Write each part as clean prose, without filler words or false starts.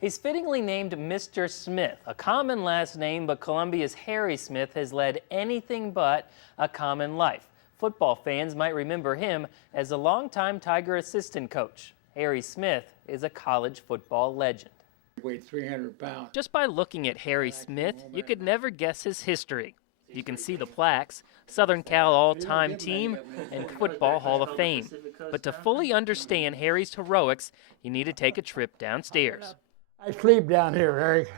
He's fittingly named Mr. Smith, a common last name, but Columbia's Harry Smith has led anything but a common life. Football fans might remember him as a longtime Tiger assistant coach. Harry Smith is a college football legend. He weighed 300 pounds. Just by looking at Harry Smith, you could never guess his history. You can see the plaques, Southern Cal All-Time Team, and Football Hall of Fame. But to fully understand Harry's heroics, you need to take a trip downstairs. I sleep down here, Eric.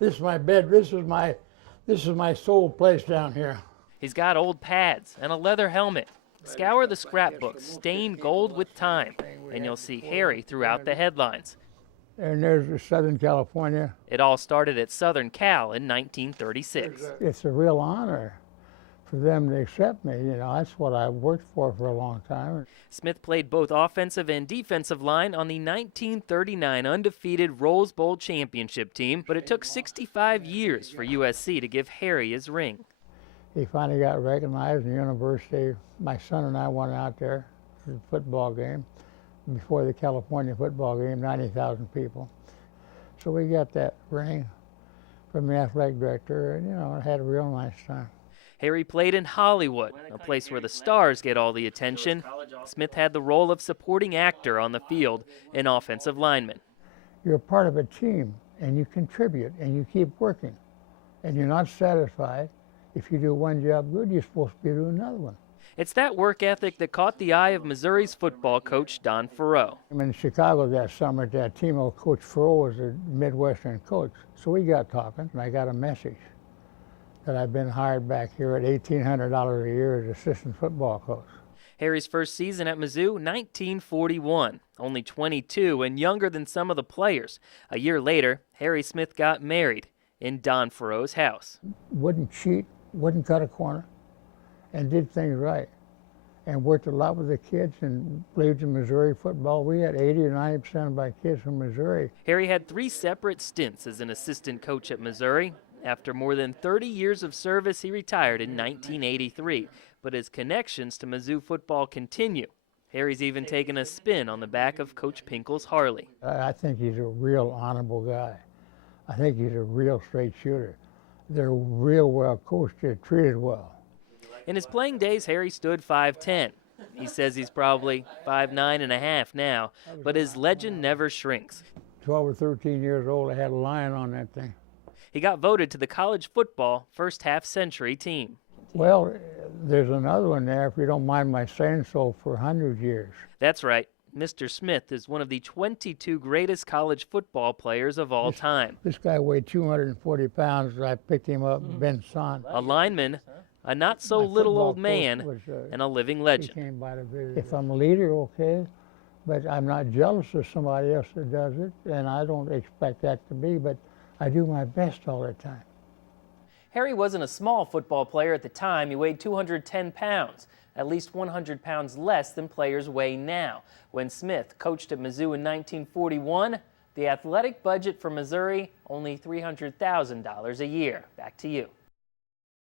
This is my bed. This is my sole place down here. He's got old pads and a leather helmet. Scour the scrapbooks, stained gold with time, and you'll see Harry throughout the headlines. And there's Southern California. It all started at Southern Cal in 1936. It's a real honor for them to accept me. You know, that's what I worked for a long time. Smith played both offensive and defensive line on the 1939 undefeated Rose Bowl championship team, but it took 65 years for USC to give Harry his ring. He finally got recognized in the university. My son and I went out there for the football game. Before the California football game, 90,000 people. So we got that ring from the athletic director, and, you know, I had a real nice time. Harry played in Hollywood, a place where the stars get all the attention. Smith had the role of supporting actor on the field, an offensive lineman. You're part of a team, and you contribute, and you keep working. And you're not satisfied. If you do one job good, you're supposed to be doing another one. It's that work ethic that caught the eye of Missouri's football coach, Don Faroe. I'm in Chicago that summer. That team, Coach Faroe was a Midwestern coach. So we got talking, and I got a message that I've been hired back here at $1,800 a year as assistant football coach. Harry's first season at Mizzou, 1941. Only 22 and younger than some of the players. A year later, Harry Smith got married in Don Faroe's house. Wouldn't cheat, wouldn't cut a corner, and did things right, and worked a lot with the kids and believed in Missouri football. We had 80 or 90% of my kids from Missouri. Harry had 3 separate stints as an assistant coach at Missouri. After more than 30 years of service, he retired in 1983, but his connections to Mizzou football continue. Harry's even taken a spin on the back of Coach Pinkel's Harley. I think he's a real honorable guy. I think he's a real straight shooter. They're real well coached, they're treated well. In his playing days, Harry stood 5'10". He says he's probably 5'9.5" now, but his legend never shrinks. 12 or 13 years old, I had a lion on that thing. He got voted to the college football first half-century team. Well, there's another one there, if you don't mind my saying so, for 100 years. That's right. Mr. Smith is one of the 22 greatest college football players of all time. This guy weighed 240 pounds. I picked him up, Ben Son. A lineman, a not-so-little old man, and a living legend. If I'm a leader, okay, but I'm not jealous of somebody else that does it, and I don't expect that to be, but I do my best all the time. Harry wasn't a small football player at the time. He weighed 210 pounds, at least 100 pounds less than players weigh now. When Smith coached at Mizzou in 1941, the athletic budget for Missouri, only $300,000 a year. Back to you.